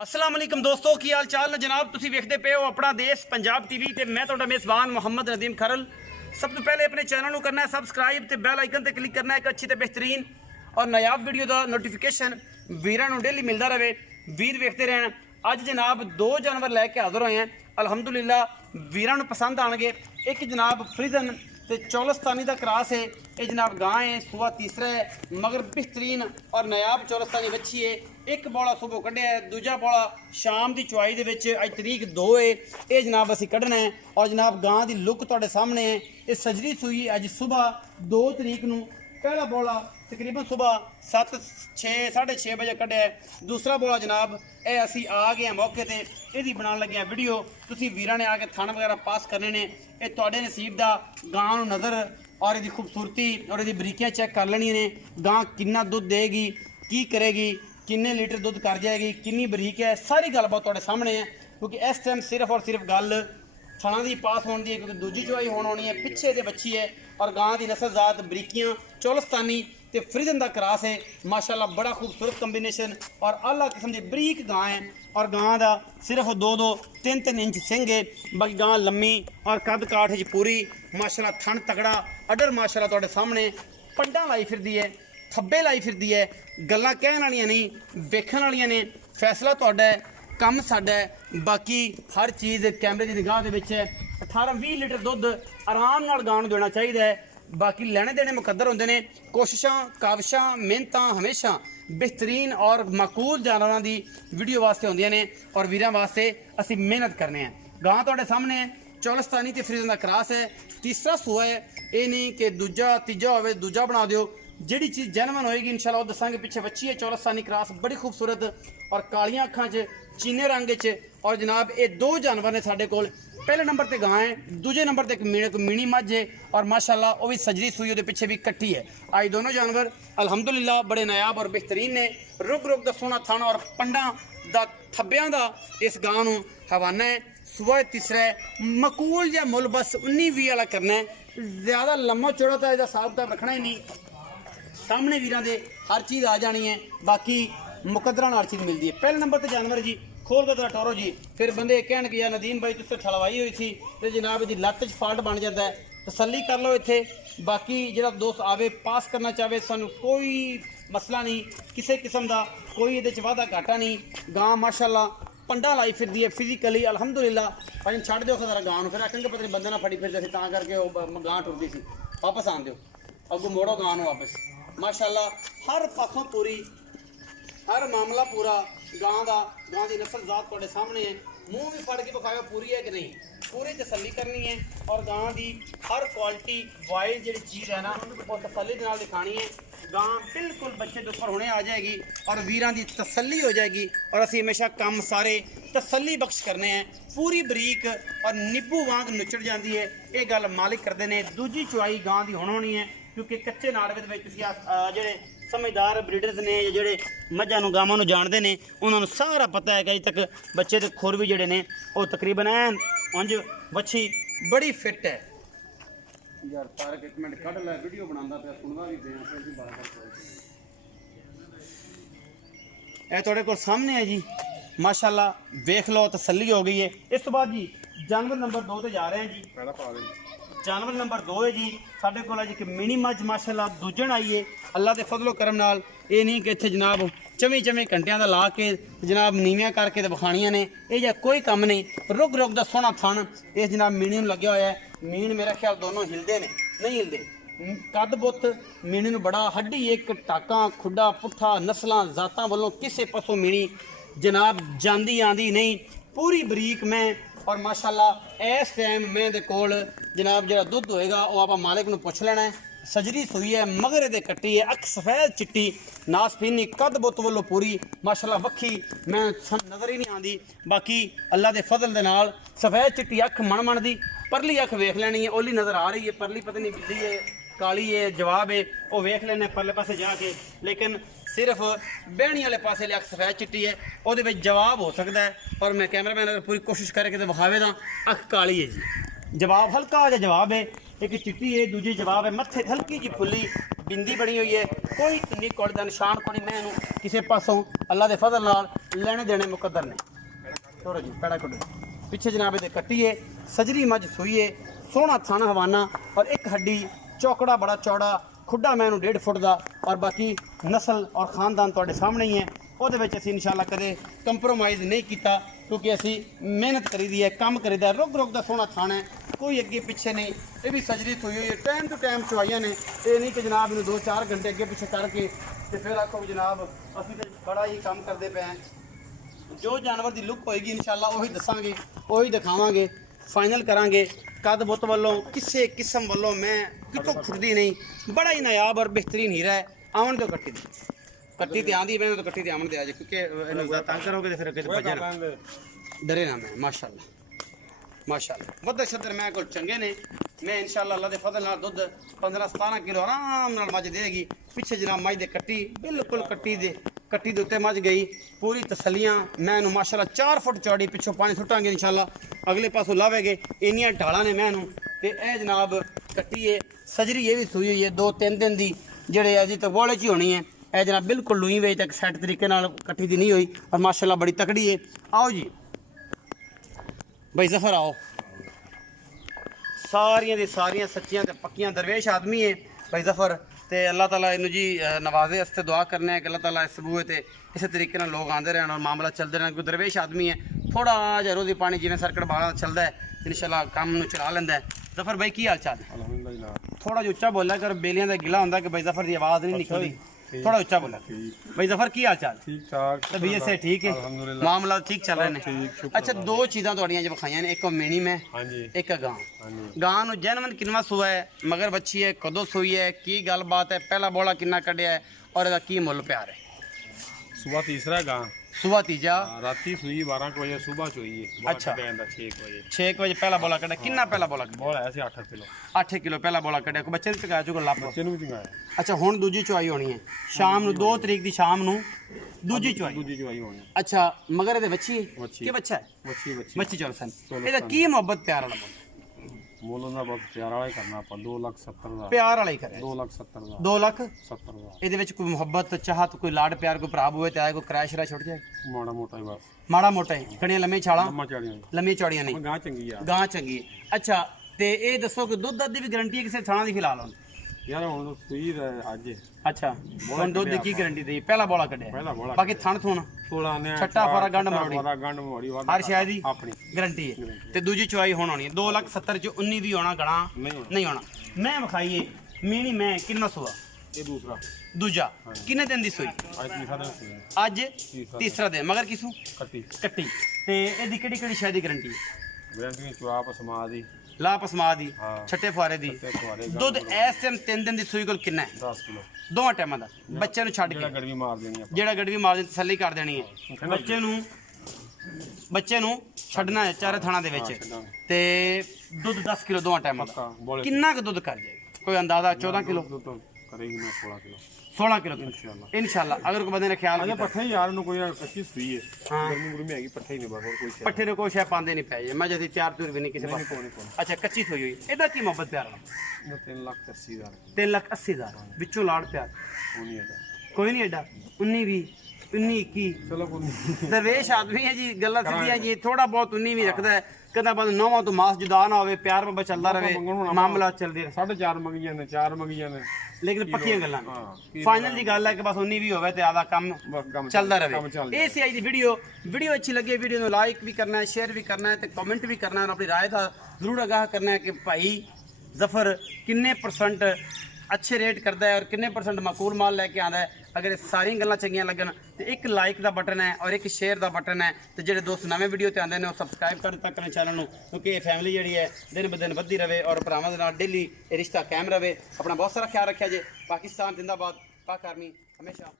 अस्सलाम वालेकुम दोस्तों की हाल चाल ने जनाब तुसी वेखदे पे हो अपना देश पंजाब टीवी ते मैं तुहाडा मेज़बान मोहम्मद नदीम खरल। सब तो पहले अपने चैनल को करना है सबसक्राइब ते बेल आइकन ते क्लिक करना है एक अच्छी ते बेहतरीन और नायाब वीडियो का नोटिफिकेशन वीरां नूं डेली मिलता रहे, वीर वेखते रहन। अज जनाब दो जानवर लैके हाज़र होए हैं, अलहमदुलिल्लाह वीरां नूं पसंद आएंगे। एक जनाब फ्रीजन ते चौलस्तानी का क्रॉस है, ये जनाब गां है, सुबह तीसरा है, मगर बेहतरीन और नायाब चौलस्तानी बच्ची है। एक बौला सुबह कढ़िया है, दूजा बौला शाम की चुवाई दे विच अज तरीक 2 है, ये जनाब असीं कढ़ना है। और जनाब गां की लुक तुहाडे सामने है, ये सजरी सूई अज सुबह 2 तरीक नूं पहला बौला तकरीबन सुबह 7-6 बजे कढ़िया है। दूसरा बौला जनाब ये असी आ गए हैं मौके पर, यदि बना लगे हैं वीडियो। तुसी वीरां ने आके थाना वगैरह पास करने ने, ये तुहाडे नसीब दा गां नूं नज़र और इसकी खूबसूरती और इसकी बरीकियां चेक कर लेनी ने। गां कितना दुध देगी, की करेगी, किन्ने लीटर दुध कर जाएगी, किन्नी बरीक है, सारी गलबात तुहाडे सामने है। क्योंकि इस टाइम सिर्फ और सिर्फ गल थाना की पास होने की है, क्योंकि दूजी चुवाई होनी है, पिछे दे बच्ची है और गां की नस्ल जात बरीकियां चौलस्तानी ते फ्रीजन का क्रॉस है। माशाल्लाह बड़ा खूबसूरत कंबीनेशन और आला किस्म की बरीक गां है। और गां का सिर्फ 2-3 इंच सिंह है, बाकी गां लम्मी और कद काठ पूरी माशाल्लाह, थन तगड़ा अडर माशाल्लाह तुहाडे सामने। पंडा लाई फिरदी है, थब्बे लाई फिरदी है, गल्लां कहण वालियां नहीं वेखण वालियां ने। फैसला तुहाडा है, कम साडा है। बाकी हर चीज़ कैमरे की निगाह दे विच है। 18-20 लीटर दुध आराम नाल गां नूं देना चाहिए है। बाकी लेने देने मुकद्दर होंदे ने। कोशिशां काविशां मेहनतां हमेशा बेहतरीन और माकूल जानवरों की वीडियो वास्ते होंदियां ने और वीरां वास्ते असीं मेहनत करने हैं। गां तुहाडे सामने चौलस्तानी ते फ्रीजन का क्रॉस है, तीसरा सूआ है। ये नहीं कि दूजा तीजा होवे दूजा बना दिओ, जिहड़ी चीज़ जेनवन होएगी इंशाल्लाह वो दसांगे। पिछे बच्ची है चौलस्तानी क्रॉस, बड़ी खूबसूरत और कालियां अखां च चीने रंग च। और जनाब ये 2 जानवर ने साडे कोल। पहले नंबर पर गां है, दूजे नंबर पर एक मिनी मझ है और माशाल्लाह वो भी सजरी सूई वो पिछे भी कट्ठी है। आज दोनों जानवर अल्हम्दुलिल्लाह बड़े नायाब और बेहतरीन ने। रुक रुक का सोना थाना और पंडा दा थब्बियां दा इस गां नूं हवाना है। सुबह तीसरा है, मकूल या मुल बस 19-20 वाला करना है। ज़्यादा लम्मा चौड़ा तो इसका हिसाब किताब रखना ही नहीं, सामने वीरां दे हर चीज़ आ जानी है। बाकी मुकद्दरा हर चीज़ मिलती है। पहले नंबर पर जानवर जी खोल के टोरो जी, फिर बंदे कहन कि यार नदीम भाई तुझसे छलवाई हुई थी तो जनाब जी लत्त च फाल्ट बन जाता है, तसल्ली कर लो इत्थे। बाकी जो दोस्त आवे पास करना चाहे सानू कोई मसला नहीं, किसी किस्म का कोई ये वाधा घाटा नहीं। गां माशाल्लाह पंडा लाई फिरदी है फिजिकली अल्हम्दुलिल्लाह। भाई छड़ दो जरा गां फिर आखेंगे पता नहीं बंदे ना फड़ी फिरते सी, तां करके गां टुरदी सी। वापस आन दो, अगू मोड़ो गां वापस। माशाल्लाह हर पासों पूरी, हर मामला पूरा गां की नस्ल जात तुहाडे सामने है। मूँह भी फड़ के बखाओ पूरी है कि नहीं, पूरी तसल्ली करनी है। और गां की हर क्वालिटी वाइज जी चीज़ है ना वो तसल्ली के नाल दिखानी है। गां बिल्कुल बच्चे के ऊपर होने आ जाएगी और वीरां की तसल्ली हो जाएगी। और असी हमेशा काम सारे तसल्ली बख्श करने हैं। पूरी बरीक और निब्बू वांग नुचड़ जाती है, ये गल मालिक करते हैं। दूजी चुवाई गां की होनी है, क्योंकि कच्चे नाड़वे जोड़े समझदार ब्रीडर्स ने जोड़े मझां नूं गावां नूं जानते हैं उन्होंने सारा पता है कि अज तक बच्चे के खुर भी जोड़े ने वो तकरीबन ऐन उंज बच्ची बड़ी फिट है। यार तारक एक मिनट कढ़ लै, वीडियो बनांदा पिया सुनदा भी पिया, फिर भी बात ए तुहाडे कोल सामने है जी। माशाल्लाह वेख लो तसल्ली हो गई है। इस तो बाद जी जानवर नंबर 2 ते जा रहे हैं जी। पहला पा दे जानवर नंबर 2 है जी साढ़े को जी मिनी मझ माशाल्लाह दूजन आई है अल्लाह के फजलो करम नाल। ये नहीं कि इतने जनाब 24 घंटिया का ला के जनाब नीवियाँ करके तो विखाणियाँ ने, यह कोई काम नहीं। रुक रुक का सोहना थन इस जनाब मीनी लगे हुआ है। मीन मेरा ख्याल दोनों हिलते ने नहीं हिलते, कद बुत मीनी बड़ा हड्डी एक टाका खुडा पुट्ठा नस्लों जातां वालों किसी पासों मीनी जनाब जाती आँदी नहीं, पूरी बरीक मैं। और माशाल्लाह इस टाइम मैं दे कोल जनाब जो दुध होएगा वो आप मालिक नूं पुछ लेना है। सजरी सूई है, मगर ये कट्टी है, अख सफेद चिट्टी नास पीनी कद बुत वालों पूरी माशाल्लाह। वक्खी मैं नज़र ही नहीं आती। बाकी अल्लाह के फजल के नाल सफेद चिट्टी अख मन मन दी, परली अख वेख लैनी है, ओली नज़र आ रही है, परली पता नहीं बिल्ली है काली है जवाब है वो वेख लेने परले पासे जाके। लेकिन सिर्फ बहनी वाले पासे अख सफेद चिट्टी है, वो जवाब हो सकता है। और मैं कैमरा मैन अगर पूरी कोशिश करके तो विखावे दा अख काली है जी। जवाब हल्का जहा जवाब है, एक चिट्टी है दूजी जवाब है। मत्थे हल्की जी फुली बिंदी बनी हुई है, कोई निक का निशान को नहीं। मैं किसी पासों अल्लाह के फजल नाल ਲੈਣੇ ਦੇਣੇ ਮੁਕੱਦਰ ਨੇ। ਤੋਰੋ ਜੀ ਪੈੜਾ ਕੱਢੋ। ਪਿੱਛੇ ਜਨਾਬ ਇਹਦੇ ਕੱਟੀਏ ਸਜਰੀ ਮੱਝ ਸੂਈਏ ਸੋਹਣਾ ਥਣ ਹਵਾਨਾ ਔਰ ਇੱਕ ਹੱਡੀ ਚੌਕੜਾ ਬੜਾ ਚੌੜਾ ਖੁੱਡਾ ਮੈਂ ਇਹਨੂੰ 1.5 ਫੁੱਟ ਦਾ ਔਰ ਬਾਕੀ ਨਸਲ ਔਰ ਖਾਨਦਾਨ ਤੁਹਾਡੇ ਸਾਹਮਣੇ ਹੀ ਹੈ। ਉਹਦੇ ਵਿੱਚ ਅਸੀਂ ਇਨਸ਼ਾਅੱਲਾ ਕਦੇ ਕੰਪਰੋਮਾਈਜ਼ ਨਹੀਂ ਕੀਤਾ ਕਿਉਂਕਿ ਅਸੀਂ ਮਿਹਨਤ ਕਰੀਦੀ ਹੈ ਕੰਮ ਕਰੀਦਾ ਰੁਕ ਰੁਕ ਦਾ ਸੋਹਣਾ ਥਣ ਹੈ ਕੋਈ ਅੱਗੇ ਪਿੱਛੇ ਨਹੀਂ। ਇਹ ਵੀ ਸਜਰੀ ਸੂਈ ਹੋਈ ਹੈ ਟਾਈਮ ਟੂ ਟਾਈਮ ਚਵਾਈਆਂ ਨੇ। ਇਹ ਨਹੀਂ ਕਿ ਜਨਾਬ ਇਹਨੂੰ 2-4 ਘੰਟੇ ਅੱਗੇ ਪਿੱਛੇ ਕਰਕੇ ਤੇ ਫਿਰ ਆਖੋ ਜਨਾਬ ਅਸੀਂ ਤਾਂ ਬੜਾ ਹੀ ਕੰਮ ਕਰਦੇ ਪਏ ਹਾਂ। ਜੋ ਜਾਨਵਰ ਦੀ ਲੁੱਕ ਹੋਏਗੀ ਇਨਸ਼ਾਅੱਲਾ ਉਹੀ ਦੱਸਾਂਗੇ ਉਹੀ ਦਿਖਾਵਾਂਗੇ ਫਾਈਨਲ ਕਰਾਂਗੇ। ਕੱਦ ਬੁੱਤ ਵੱਲੋਂ ਕਿਸੇ ਕਿਸਮ ਵੱਲੋਂ ਮੈਂ ਕਿਤੋਂ ਖੁਰਦੀ ਨਹੀਂ ਬੜਾ ਹੀ ਨਾਯਾਬ ਔਰ ਬਿਹਤਰੀਨ ਹੀਰਾ ਹੈ। ਆਉਣ ਦਿਓ ਕੱਟੀ ਦੀ ਕੱਟੀ ਤੇ ਆਂਦੀ ਮੈਂ ਤਾਂ ਕੱਟੀ ਤੇ ਆਉਣ ਦਿਆ ਜੇ ਕਿਉਂਕਿ ਇਹਨੂੰ ਜ਼ਿਆਦਾ ਤੰਗ ਕਰੋਗੇ ਤੇ ਫਿਰ ਅੱਗੇ ਭੱਜਣਾ ਡਰੇ ਨਾ ਮੈਂ। ਮਾਸ਼ਾਅੱਲਾ ਮਾਸ਼ਾਅੱਲਾ ਵੱਧ ਸ਼ੱਦਰ ਮੈਂ ਕੋਲ ਚੰਗੇ ਨੇ। ਮੈਂ ਇਨਸ਼ਾਅੱਲਾ ਅੱਲਾ ਦੇ ਫਜ਼ਲ ਨਾਲ ਦੁੱਧ 15-17 ਕਿਲੋ ਆਰਾਮ ਨਾਲ ਮੱਝ ਦੇਗੀ। ਪਿੱਛੇ ਜਨਾਬ ਮੱਝ ਦੇ ਕੱਟੀ ਬਿਲਕੁਲ ਕੱਟੀ ਦੇ ਉੱਤੇ ਮੱਝ ਗਈ ਪੂਰੀ ਤਸੱਲੀਆਂ। ਮੈਂ ਇਹਨੂੰ ਮਾਸ਼ਾਅੱਲਾ 4 ਫੁੱਟ ਚੌੜੀ ਪਿੱਛੋਂ ਪਾਣੀ ਸੁੱਟਾਂਗੇ ਇਨਸ਼ਾਅੱਲਾ ਅਗਲੇ ਪਾਸੋਂ ਲਾਵੇਗੇ ਇੰਨੀਆਂ ਢਾਲਾਂ ਨੇ ਮੈਂ ਇਹਨੂੰ। ਤੇ ਇਹ ਜਨਾਬ ਕੱਟੀ ਹੈ ਸਜਰੀ ਇਹ ਵੀ ਸੂਈ ਹੋਈ ਹੈ 2-3 ਦਿਨ ਦੀ ਜਿਹੜੇ ਅਜੇ ਤੱਕ ਬੋਲੇ 'ਚ ਹੀ ਹੋਣੀ ਹੈ। ਇਹ ਜਨਾਬ ਬਿਲਕੁਲ ਲੂਈ ਵੇਚ ਤੱਕ ਸੈੱਟ ਤਰੀਕੇ ਨਾਲ ਕੱਟੀ ਦੀ ਨਹੀਂ ਹੋਈ ਔਰ ਮਾਸ਼ਾਅੱਲਾ ਬੜੀ ਤਕੜੀ ਹੈ। ਆਓ ਜੀ भाई जफर आओ सारियां दी सारियां सच्चियां ते पक्कियां दरवेश आदमी है भाई जफर ते अल्लाह ताला इन्हू जी नवाजे वास्ते दुआ करने है कि अल्लाह ताला इस बूहे ते इस तरीके नाल लोग आंदे रहन और मामला चलते रहन। कोई दरवेश आदमी है थोड़ा जिहा रोज़ी पानी जिवें सर्कट बाला चलदा है इंशाल्लाह काम नूं चला लैंदा है। जफर भाई की हाल चाल है? अल्हम्दुलिल्लाह। थोड़ा जिहा उच्चा बोलिया कर बेलियां दा गिला हुंदा कि भाई जफर दी आवाज़ नहीं निकलदी थोड़ा उच्चा बोला। भाई जफर की हाल चाल? ठीक ठाक तबीयत से ठीक है मामला ठीक चल रहे हैं? अच्छा दो चीज़ां तुहाड़ियां जो विखाइयां ने एक मेणी में एक गां। गां नूं जैनवन किनवा सूआ है मगर बच्ची है कदों सूई है की गलबात है पहला बोला किन्ना कढ़िया है और इसदा की मुल प्यार है? सुबह तीसरा गां सुबह तीजा राती सुई 12 बजे सुबह चोई है। अच्छा 6 बजे पहला बोला कढ़िया किन्ना पहला बोला बोला ऐसे 8 किलो 8 किलो पहला बोला कढ़िया को बच्चे ने चुकाया चुका लाभ बच्चे ਨੂੰ ਵੀ ਚੰਗਾਇਆ। अच्छा हुण दूजी चुआई होनी है शाम ਨੂੰ 2 तरीक ਦੀ शाम ਨੂੰ दूजी चुआई ਹੋਣੀ। अच्छा मगर ਇਹਦੇ ਬੱਚੀ ਬੱਚੀ। ਕੀ ਬੱਚਾ ਹੈ? ਬੱਚੀ ਬੱਚੀ ਚਲ ਸਨ ਇਹਦਾ ਕੀ ਮੁਹੱਬਤ ਪਿਆਰ ਵਾਲਾ ਮੁੱਲ? ਮੁੱਲ ਦਾ ਬਹੁਤ ਪਿਆਰ ਵਾਲਾ ਹੀ ਕਰਨਾ ਆਪਾਂ 2,70,000 ਦਾ ਪਿਆਰ ਵਾਲਾ ਹੀ ਕਰੇ 2,70,000 2,70,000 ਦਾ। ਇਹਦੇ ਵਿੱਚ ਕੋਈ ਮੁਹੱਬਤ ਚਾਹਤ ਕੋਈ ਲਾਡ ਪਿਆਰ ਕੋਈ ਭਰਾ ਹੋਵੇ ਤੇ ਆਏ ਕੋਈ ਕ੍ਰੈਸ਼ ਰਾ ਛੁੱਟ ਜਾਏ ਮਾੜਾ ਮੋਟਾ ਹੀ ਬਸ ਮਾੜਾ ਮੋਟਾ ਹੀ ਕਣੀਆਂ ਲੰਮੀ ਛਾਲਾਂ ਲੰਮਾ ਚਾੜੀਆਂ ਲੰਮੀ ਚੌੜੀਆਂ ਨਹੀਂ ਗਾਂ ਚੰਗੀ ਆ ਗਾਂ ਚੰਗੀ ਹੈ। ਅੱਛਾ ਤੇ ਇਹ ਦੱਸੋ ਕਿ ਦੁੱਧ ਦੀ ਵੀ ਗਾਰੰਟੀ ਹੈ ਕਿਸੇ ਥਾਣਾ ਦੀ ਫਿਲਹਾਲ ਹੁਣ? ਯਾਰ ਹੁਣ ਸੂਈ ਅੱਜ ਅੱਛਾ ਹੁਣ ਦੁੱਧ ਦੀ ਕੀ ਗਾਰੰਟੀ ਦੇ? ਪਹਿਲਾ ਬੋਲਾ ਕੱਢਿਆ ਪਹਿਲਾ ਬੋਲਾ ਬਾਕੀ ਥਣ ਥੁਣ 16 ਨੇ ਛੱਟਾ ਫਰਾ ਗੰਢ ਮਰੋੜੀ ਗੰਢ ਮੋੜੀ ਹਰ ਸ਼ਾਇਦ ਦੀ ਆਪਣੀ ਗਾਰੰਟੀ ਹੈ। ਤੇ ਦੂਜੀ ਚੁਆਈ ਹੁਣ ਹੋਣੀ ਹੈ 2,70,000 ਚ 19 ਵੀ ਹੋਣਾ ਗਣਾ ਨਹੀਂ ਹੋਣਾ। ਮੈਂ ਵਿਖਾਈਏ ਮੀਣੀ ਮੈਂ ਕਿੰਨਾ ਸੂਆ? ਇਹ ਦੂਸਰਾ ਦੂਜਾ ਕਿੰਨੇ ਦਿਨ ਦੀ ਸੂਈ? ਅੱਜ ਤੀਸਰਾ ਦਿਨ ਸੂਈ ਅੱਜ ਤੀਸਰਾ ਦਿਨ ਮਗਰ ਕਿਸੂ ਕੱਟੀ ਤੇ ਇਹਦੀ ਕਿਹੜੀ ਕਿਹੜੀ ਸ਼ਾਇਦ ਦੀ ਗਾਰੰਟੀ ਹੈ? ਗਾਰੰਟੀ ਚੁਆਪ ਸਮਾਦ ਦੀ ਲਾ ਪਸਮਾ ਦੀ ਹਾਂ। ਛੱਟੇ ਫੁਆਰੇ ਦੀ ਫੁਆਰੇ ਦੁੱਧ ਇਸ ਟਾਈਮ 3 ਦਿਨ ਦੀ ਸੂਈ ਕੋਲ ਕਿੰਨਾ ਹੈ? 10 ਕਿਲੋ ਦੋਵਾਂ ਟਾਈਮਾਂ ਦਾ ਬੱਚੇ ਨੂੰ ਛੱਡ ਜਿਹੜਾ ਕੇ ਗੜਵੀ ਮਾਰ ਦੇਣੀ ਆਪਾਂ ਜਿਹੜਾ ਗੜਵੀ ਮਾਰ ਦੀ ਤਸੱਲੀ ਕਰ ਦੇਣੀ ਹੈ ਬੱਚੇ ਨੂੰ ਛੱਡਣਾ ਹੈ ਚਾਰੇ ਥਾਣਾ ਦੇ ਵਿੱਚ ਤੇ ਦੁੱਧ 10 ਕਿਲੋ ਦੋਵਾਂ ਟਾਈਮਾਂ ਦਾ ਬੋਲੇ ਕਿੰਨਾ ਕੁ ਦੁੱਧ ਕਰ ਜਾਏਗਾ ਕੋਈ ਅੰਦਾਜ਼ਾ? 14 ਕਿਲੋ ਦੁੱਧ ਤਾਂ ਕਰੇਗੀ ਮੈਂ 16 ਕਿਲੋ 16 ਕਿਲੋ ਇਨਸ਼ਾਅੱਲਾ ਅਗਰ ਕੋਈ ਬੰਦੇ ਨੇ ਖਿਆਲ ਅਜੇ ਕੀਤਾ ਪੱਠੇ ਯਾਰ ਨੂੰ ਕੋਈ ਨਾ ਕੱਚੀ ਸੂਈ ਹੈ ਹਾਂ। ਗਰਮੀ ਗੁਰਮੀ ਹੈਗੀ ਪੱਠੇ ਹੀ ਨਹੀਂ ਬਸ ਹੋਰ ਕੋਈ ਸ਼ੈ ਪੱਠੇ ਨੂੰ ਕੋਈ ਸ਼ੈ ਪਾਉਂਦੇ ਨਹੀਂ ਪਏ ਮੈਂ ਜਦੀ ਤਿਆਰ ਤੁਰ ਵੀ ਨਹੀਂ ਕਿਸੇ ਪਾਸੇ ਕੋਈ ਨਹੀਂ ਅੱਛਾ ਕੱਚੀ ਸੋਈ ਹੋਈ ਇਹਦਾ ਕੀ ਮੁਹੱਬਤ ਪਿਆਰ ਵਾਲਾ? 3,80,000 3,80,000 ਵਿੱਚੋਂ ਲਾੜ ਪਿਆਰ ਹੋਣੀ ਹੈ ਕੋਈ ਨਹੀਂ ਐਡਾ 19 20 19 21 ਚਲੋ ਕੋਈ ਨਹੀਂ ਦਰਵੇਸ਼ ਆਦਮੀ ਹੈ ਜੀ ਗੱਲਾਂ ਸਿੱਧੀਆਂ ਜੀ ਥੋੜਾ ਬਹੁਤ 19 ਵੀ ਰੱਖਦਾ ਹੈ ਕਦਾ ਬਾਦ ਨੌਵਾਂ ਤੋਂ ਮਾਸ ਜੁਦਾ ਨਾ ਹੋਵੇ ਪਿਆਰ ਮੁਹੱਬਤ ਚੱਲਦਾ ਰਹੇ ਮਾਮਲਾ ਚੱਲਦੇ ਰਹੇ 4.5 ਮੰਗੀਆਂ ਨੇ 4 ਮੰਗੀਆਂ ਨੇ ਲੇਕਿਨ ਪੱਕੀਆਂ ਗੱਲਾਂ ਹਾਂ ਫਾਈਨਲ ਦੀ ਗੱਲ ਹੈ ਕਿ ਬਸ 19 ਵੀ ਹੋਵੇ ਤੇ ਆਦਾ ਕੰਮ ਚੱਲਦਾ ਰਹੇ। ਇਹ ਸੀ ਅੱਜ ਦੀ ਵੀਡੀਓ ਅੱਛੀ ਲੱਗੇ ਵੀਡੀਓ ਨੂੰ ਲਾਈਕ ਵੀ ਕਰਨਾ ਹੈ ਸ਼ੇਅਰ ਵੀ ਕਰਨਾ ਹੈ ਤੇ ਕਮੈਂਟ ਵੀ ਕਰਨਾ ਹੈ ਆਪਣੀ ਰਾਏ ਦਾ ਜ਼ਰੂਰ ਆਗਾਹ ਕਰਨਾ ਹੈ ਕਿ ਭਾਈ ਜ਼ਫਰ ਕਿੰਨੇ % अच्छे रेट करता है और किन्ने % माकूल माल लैके आता है। अगर सारी गल्लां चंगियां लगन तो एक लाइक का बटन है और एक शेयर का बटन है तो जो दोस्त नवे वीडियो ते आते हैं सबसक्राइब कर दिता करें चैनल में क्योंकि ये फैमिली जी है दिन ब दिन बढ़ती रहे और भरावां दे नाल डेली रिश्ता कायम रहे। अपना बहुत सारा ख्याल रखा जे। पाकिस्तान जिंदाबाद, पाक आर्मी हमेशा।